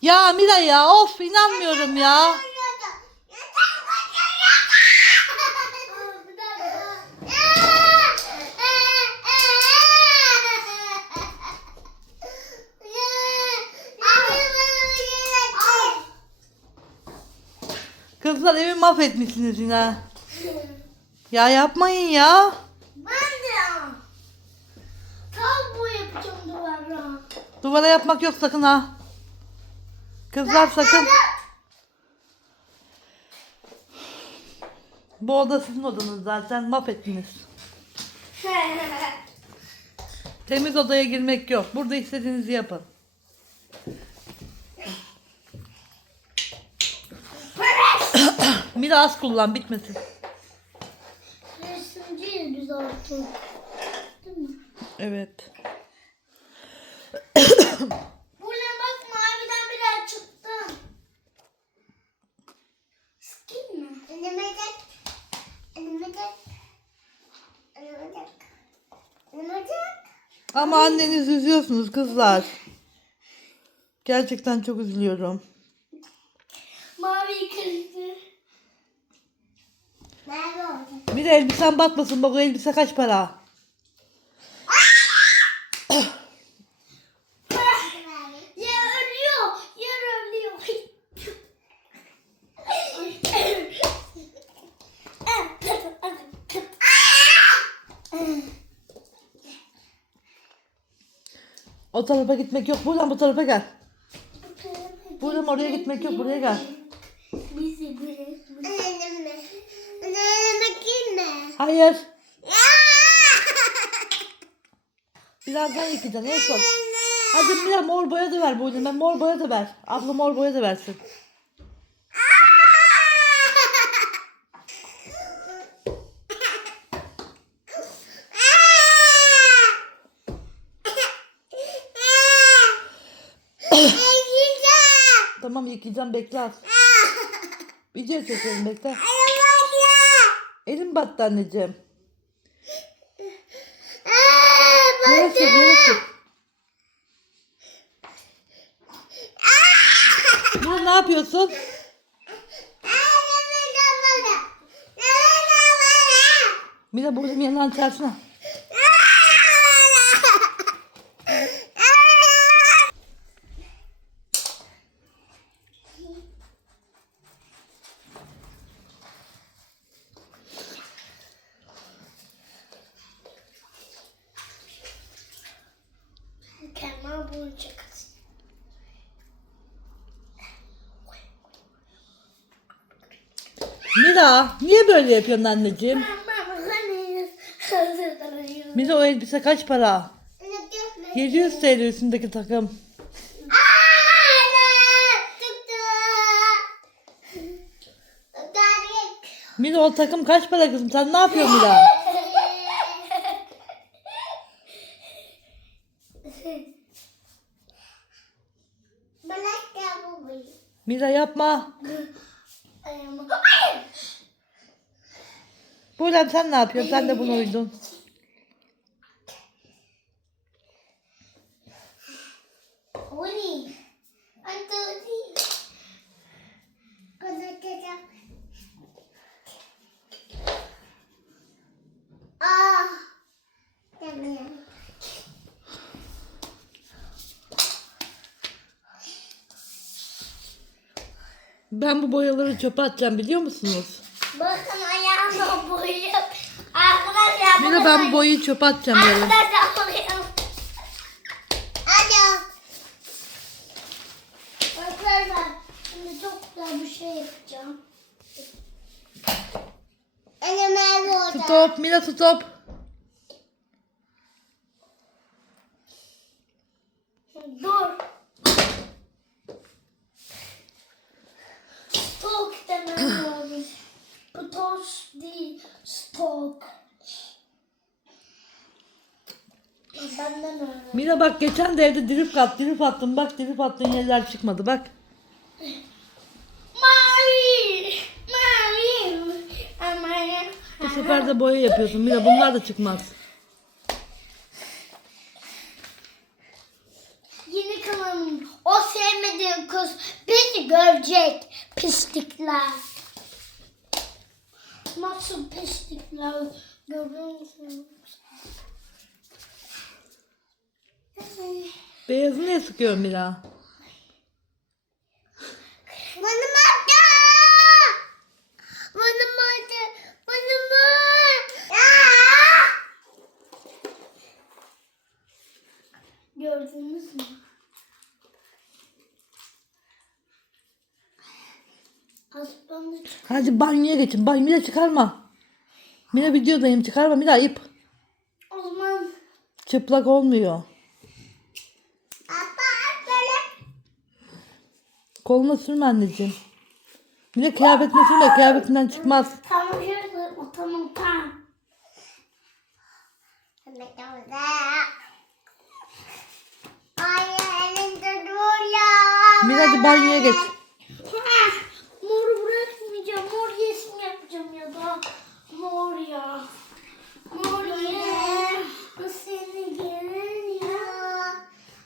Ya Mira ya of inanmıyorum ya. Kızlar evi mahvetmişsiniz yine. Ya yapmayın ya. Ben de. Tam bu yapacağım duvara. Duvara yapmak yok sakın ha. Kızlar sakın. Bu oda sizin odanız zaten mahvettiniz. Temiz odaya girmek yok. Burada istediğinizi yapın. Mira az kullan bitmesin. Resimciyiz biz artık. Değil mi? Evet. Ama annenizi üzüyorsunuz kızlar. Gerçekten çok üzülüyorum. Mavi kırdı. Nerede oldu? Bir de elbisen batmasın. Bak o elbise kaç para? O tarafa gitmek yok. Buradan bu tarafa gel. Buradan oraya gitmek yok. Buraya gel. Bizi bırakma. Elime girme. Hayır. Birazdan yıkayacaksın. En son. Hadi Mira mor boya da ver bu Ben mor boya da ver. Abla mor boya da versin. Tamam yıkayacağım bekle az. Video çekelim bekle. Elim battı anneciğim. Yere sür yere ne yapıyorsun? Mira burada bir yandan çarpsana. Bunu çıkarsın. Mira niye böyle yapıyorsun anneciğim? Mira o elbise kaç para? 700 TL üstündeki takım. Mira o takım kaç para kızım? Sen ne yapıyorsun Mira? Mira yapma. Buğrem sen ne yapıyorsun? Sen de bunu uydun. Ben bu boyaları çöpe atacağım biliyor musunuz? Bakın ayağıma boyup. Arkadaşlar Mira ben bu boyayı çöpe atacağım yarın. Arkadaşlar boyup. Alo. Arkadaşlar şimdi çok güzel bir şey yapacağım. Elime orada. Stop Mira stop. Dur. Benden öyle. Mira bak geçen de evde drip at, drip attım. Bak drip attığın yerler çıkmadı bak. Mavi. Mavi. Ama Bu sefer de boya yapıyorsun. Mira bunlar da çıkmaz. Yeni kanalım. O sevmedi. Anne kız bizi görecek pislikler. Nasıl pislikler görüyor musunuz? Beyazı niye sıkıyorsun Mira? Benim adı. Benim adı. Benim adı. Gördünüz mü? Aslanı çık. Hadi banyoya geçin. Banyo Mira çıkarma. Mira videodayım çıkarma Mira ayıp. O zaman Çıplak olmuyor. Baba böyle. Koluna sürme anneciğim. Mira kıyafetine sürme kıyafetinden çıkmaz. Tamam şöyle tamam tamam. Ay elinde dur ya. Mira hadi banyoya geç.